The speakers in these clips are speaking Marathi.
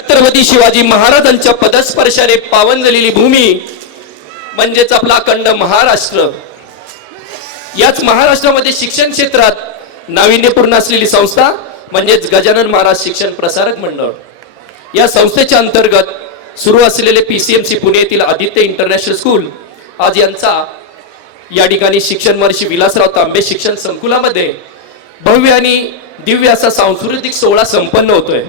छत्रपती शिवाजी महाराजांच्या पदस्पर्शाने पावन झालेली भूमी म्हणजेच आपला अखंड महाराष्ट्र. याच महाराष्ट्रामध्ये शिक्षण क्षेत्रात नाविन्यपूर्ण असलेली संस्था म्हणजेच गजानन महाराज शिक्षण प्रसारक मंडळ. या संस्थेच्या अंतर्गत सुरू असलेले PCMC पुणे येथील आदित्य इंटरनॅशनल स्कूल आज यांचा या ठिकाणी शिक्षण महर्षी विलासराव तांबे शिक्षण संकुलामध्ये भव्य आणि दिव्य असा सांस्कृतिक सोहळा संपन्न होतोय.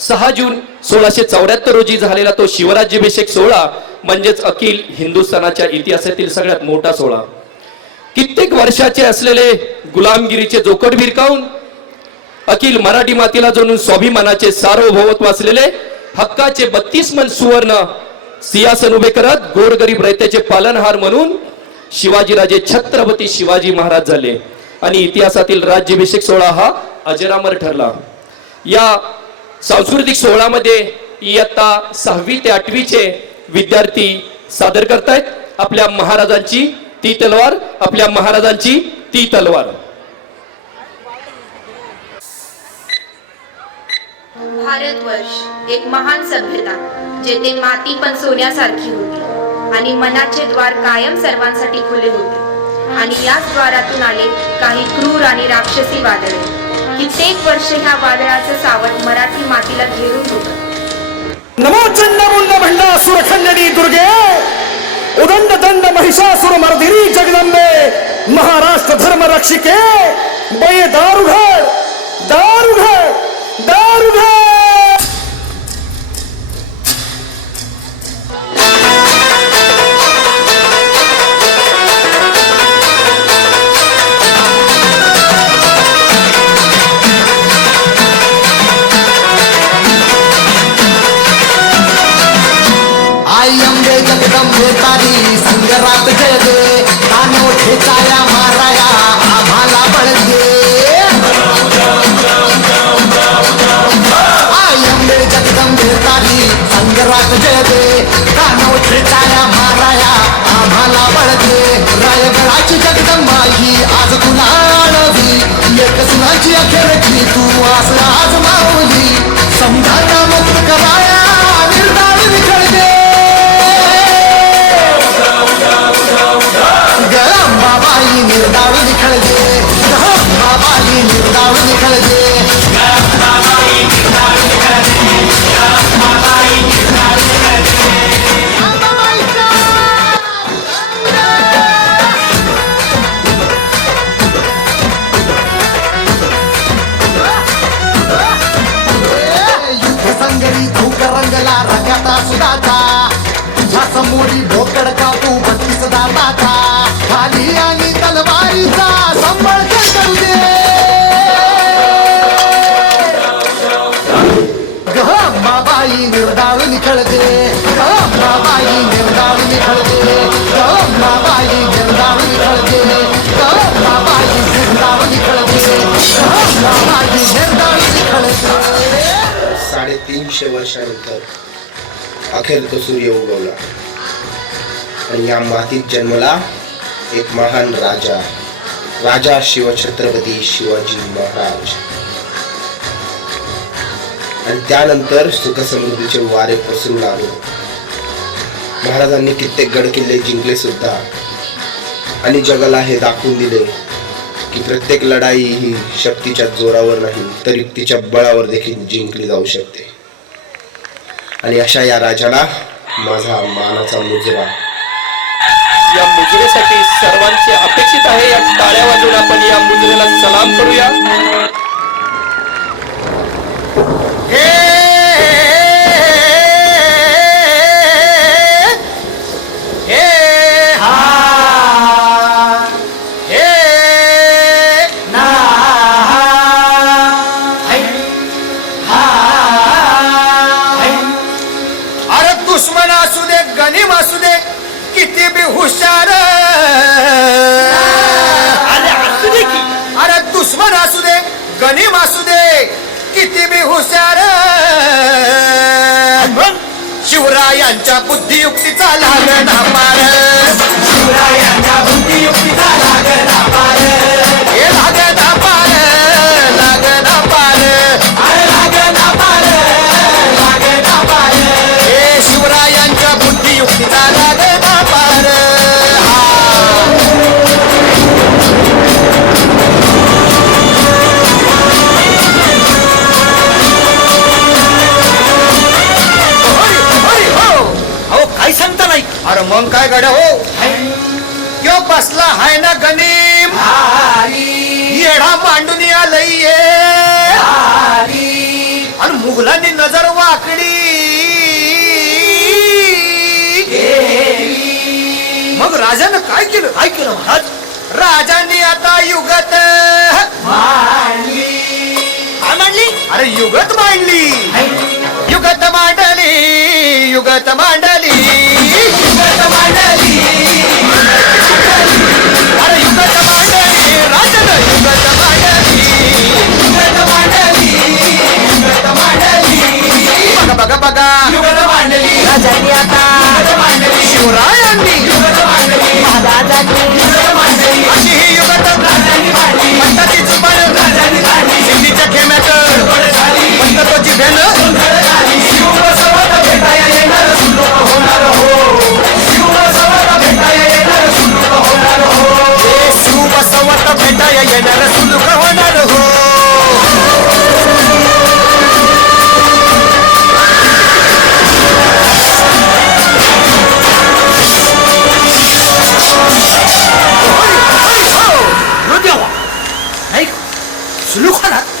6 जून 1674 रोजी झालेला तो शिवराज्याभिषेक सोहळा म्हणजेच अखिल हिंदुस्थानाच्या इतिहासातील सगळ्यात मोठा सोहळा. कित्येक वर्षाचे असलेले गुलामगिरीचे जोखड भिरकावून अखिल मराठी मातीला जोडून स्वाभिमानाचे सार्वभौमत्व असलेले हक्काचे 32 मन सुवर्ण सिंहासन उभे करत गोरगरीब रयतेचे पालनहार म्हणून शिवाजीराजे छत्रपती शिवाजी महाराज झाले आणि इतिहासातील राज्याभिषेक सोहळा हा अजरामर ठरला. या सांस्कृतिक सोहळ्यामध्ये इयत्ता 6वी ते 8वीचे विद्यार्थी सादर करतायत आपल्या महाराजांची ती तलवार, आपल्या महाराजांची ती तलवार. भारतवर्ष एक महान सभ्यता जेथे माती पण सोन्यासारखी होती आणि मनाचे द्वार कायम सर्वांसाठी खुले होते. आणि याच द्वारातून आले काही क्रूर आणि राक्षसी वादळे. कित्येक वर्ष ह्या वादळाचं सावट मराठी मातीला घेरून होतं. नमो चंडमुंड भंडासुर खंडनी दुर्गे उदंड दंड महिषासुर मर्दिनी जगदंबे महाराष्ट्र धर्म रक्षिके बये दारुघड दारुघड दारुघड. जगदंबे तारी संगरात जय दे कानो ठेचाया माराया आम्हाला बळ दे. आयंबे जगदंबे तारी संगरात जय दे कानो ठेचाया माराया आम्हाला बळ दे. रायगडाची जगदंबा ही आज तुला आणवी एक सुनाची अखेरची तू आज आज मावली समजायला मुक्त कराया निर्धार निखळ दे. बाबाई निर्दाळ निखळ दे बाबाई निर्दाळ निखळ दे. युद्ध संगरी धूक रंगला रंगाता सुदाचा तुझ्या समोरी भोकड कापू 32 दाताचा खाली आणि तलवारीचा संबळ करू दे. गंबाबाई निर्दाळ निखळ दे गंबाबाई निर्दाळ निखळ दे गंबाबाई निर्दाळ निखळ दे गंबाबाई निर्दाळ निखळ दे गंबाबाई निर्दाळ निखळ दे. 350 वर्षानंतर अखेर तो सूर्य उगवला आणि या मातीत जन्मला एक महान राजा, राजा शिवछत्रपती शिवाजी महाराज. आणि त्यानंतर सुख समृद्धीचे वारे पसरू लागले. महाराजांनी कित्येक गड किल्ले जिंकले सुद्धा आणि जगाला हे दाखवून दिले की प्रत्येक लढाई ही शक्तीच्या जोरावर नाही तर युक्तीच्या बळावर देखील जिंकली जाऊ शकते. आणि अशा या राजाला माझा मानाचा मुजरा. या मुजरेसाठी सर्वांचे अपेक्षित आहे या टाळ्या वाजवून आपण या मुजरेला सलाम करूया. दुश्मन असू दे गनीम असू दे किती बी हुशार अरे दुश्मन असू दे गनीम असू दे किती बी हुशार शिवरायांच्या बुद्धियुक्तीचा लागणा पार शिवरायांच्या बुद्धियुक्तीचा लागणा पार हे लागणा पार लागणा पार अरे लागणा पार लागणा मग काय गड्या हो यो बसला हाय ना गनीम येडा मांडून आलंय आणि मुघलांनी नजर वाकडी मग राजानं काय केलं महाराज राजांनी आता युगत काय मांडली अरे युगत मांडली युगत मांडली युगत मांडली युगत मांडली अरे युगत मांडली राजानं युगत मांडली युगत मांडली युगत मांडली बघा बघा बघा युगत मांडली राजांनी आता युगत मांडली शिवरायांनी युगत मांडली महाराजांनी युगत मांडली अशी ही युगत राजांनी मांडली म्हणतात ती जुबान राजांनी काढली सिद्धीच्या खेम्यात म्हणतात तो जिभेनं शिवबसवत भेटाया येणार सुलोक होणार हो शिवबसवत भेटाया येणार सुलोक होणार हो शिवबसवत भेटाया येणार सुलोक होणार हो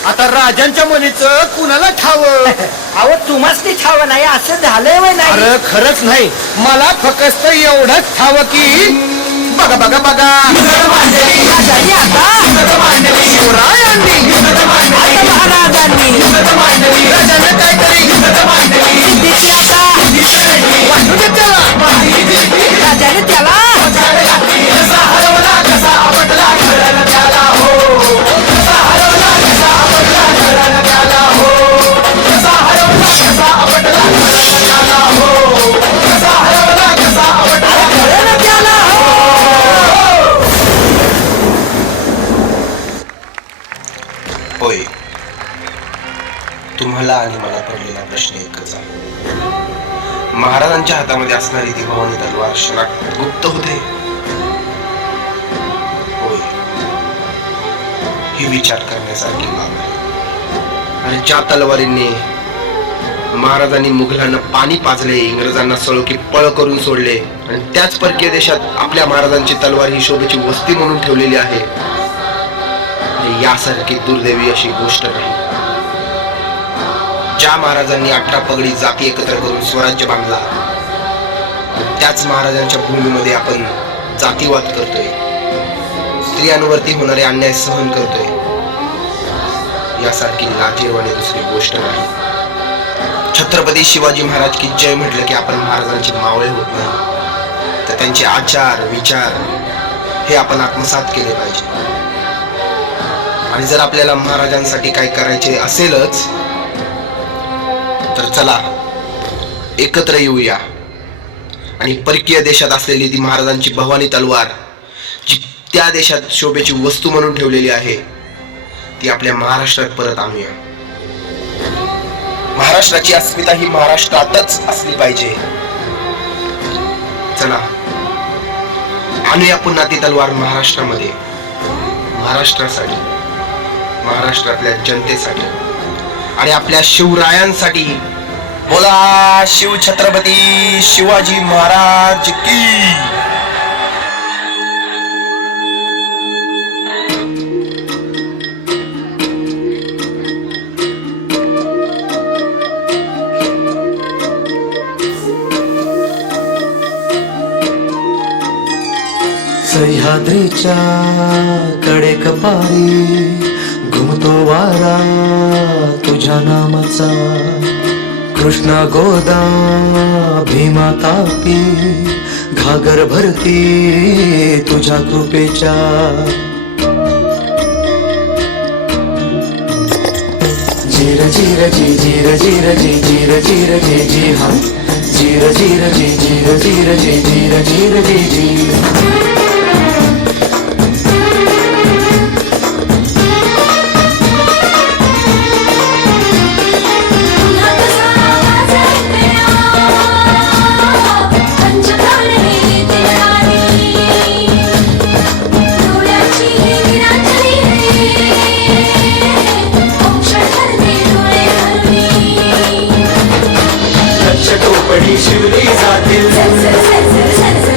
आता राजांच्या मुलीचं कुणाला ठावं अहो तुम्हाच ते ठाव नाही असं झालंय वय नाही अरे खरंच नाही मला फक्त एवढंच ठावं की बघा बघा बघा राजांनी आता शिवरायांनी आता महाराजांनी राजानं काहीतरी सिद्धीची आता वाटू दे त्याला राजाने त्याला होय तुम्हाला आणि मला पडलेला प्रश्न एकच आहे महाराजांच्या हातामध्ये असणारी ती भवानी तलवार क्षणात गुप्त होते होय ही विचार करण्यासारखी बाब आहे आणि ज्या तलवारींनी महाराजांनी मुघलांना पाणी पाजले इंग्रजांना सळोकी पळ करून सोडले आणि त्याच परकीय देशात आपल्या महाराजांची तलवार ही शोभेची वस्ती म्हणून ठेवलेली आहे यासारखी दुर्दैवी अशी गोष्ट नाही ज्या महाराजांनी 18 पगडी जाती एकत्र करून स्वराज्य बांधला त्याच महाराजांच्या भूमीमध्ये आपण जातीवाद करतोय स्त्रियांवरती होणारे अन्याय सहन करतोय यासारखी लाजीरवाणी दुसरी गोष्ट नाही छत्रपती शिवाजी महाराज की जय म्हटलं की आपण महाराजांचे मावळे होत नाही तर त्यांचे आचार विचार हे आपण आत्मसात केले पाहिजे आणि जर आपल्याला महाराजांसाठी काय करायचे असेलच तर चला एकत्र येऊया आणि परकीय देशात असलेली ती महाराजांची भवानी तलवार जी त्या देशात शोभेची वस्तू म्हणून ठेवलेली आहे ती आपल्या महाराष्ट्रात परत आणूया महाराष्ट्राची अस्मिता ही महाराष्ट्रातच असली पाहिजे चला आणूया पुन्हा ती तलवार महाराष्ट्रामध्ये महाराष्ट्रासाठी महाराष्ट्रातल्या जनतेसाठी आणि आपल्या शिवरायांसाठी बोला शिव छत्रपती शिवाजी महाराज की सह्याद्रीच्या कडेकपारी घुमतो वारा तुझ्या नामाचा कृष्णा गोदा भीमा तापी घागर भरती तुझ्या कृपेच्या जीर जीर जी जीर जीर जी जीर जीर जी जी हा जीर जीर जी जीर जीर जी जीर जीर जी जी शिवली जातील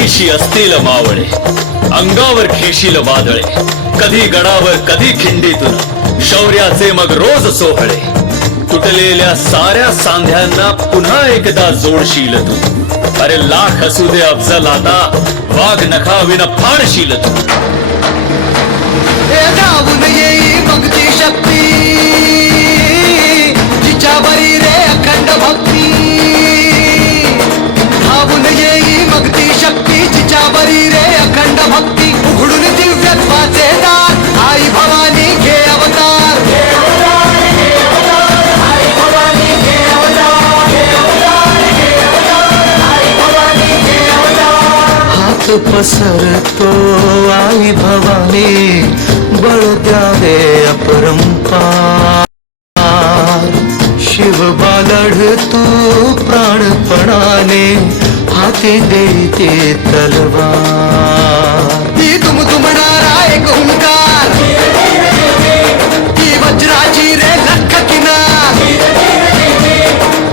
पाठीशी असतील मावळे, अंगावर घेशील वादळे, कधी गडावर कधी खिंडीतून शौर्याचे मग रोज सोहळे. तुटलेल्या साऱ्या सांध्यांना पुन्हा एकदा जोडशील तू. अरे लाख असू दे अफजल आता, वाघ नखाविन फाडशील तू. हे धावून येई भक्ती शक्ती, तिच्यावरी रे अखंड भक्ती. धावून येई भक्ती शक्ती, तिच्यावरी रे अखंड भक्ती. उघडून दिव्यत्वाचे दार, आई भवानी घे अवतार. हात पसरतो आई भवानी, बळ द्यावे अपरंपार. शिवबा लढतो प्राणपणाने, हाती देते तलवार. ती दुमदुमणारा एक ओंकार, ती वज्राची रे लख किनार.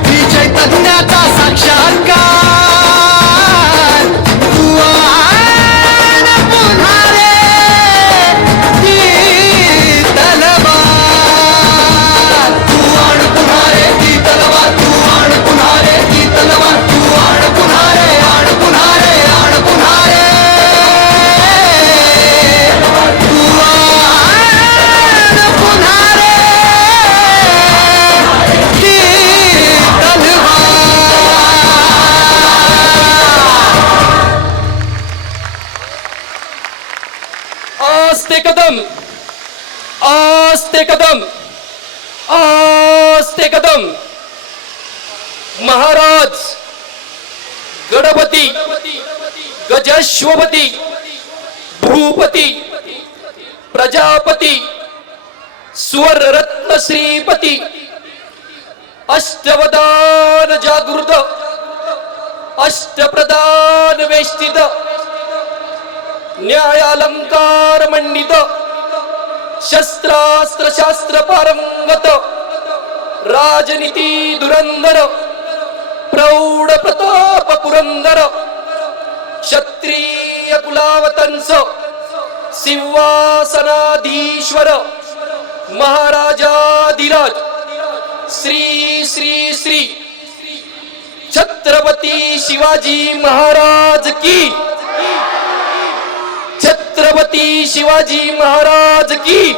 ती चैतन्याचा साक्षात्कार. तू आण पुन्हा रे ती तलवार. तू आण पुन्हा रे ती तलवार. तू आण पुन्हा रे ती तलवार. तू आण पुन्हा रे, आण पुन्हा रे, आण पुन्हा रे. तू आण पुन्हा रे ती तलवार. आस्ते कदम, आस्ते कदम, आस्ते कदम. महाराज गणपती, गजश्वपती, भूपती, प्रजापती, सुवर्णरत्न श्रीपती, अष्टवदान जागृत, अष्टप्रधान वेष्टित, न्यायालंकार मंडित, शस्त्रास्त्र शास्त्र पारंगत, राजनीती धुरंधर, प्रौढ प्रताप पुरंदर, क्षत्रिय कुलावतंस, सिंहासनाधीश्वर, महाराजाधिराज, श्री श्री श्री छत्रपती शिवाजी महाराज की, छत्रपती शिवाजी महाराज की.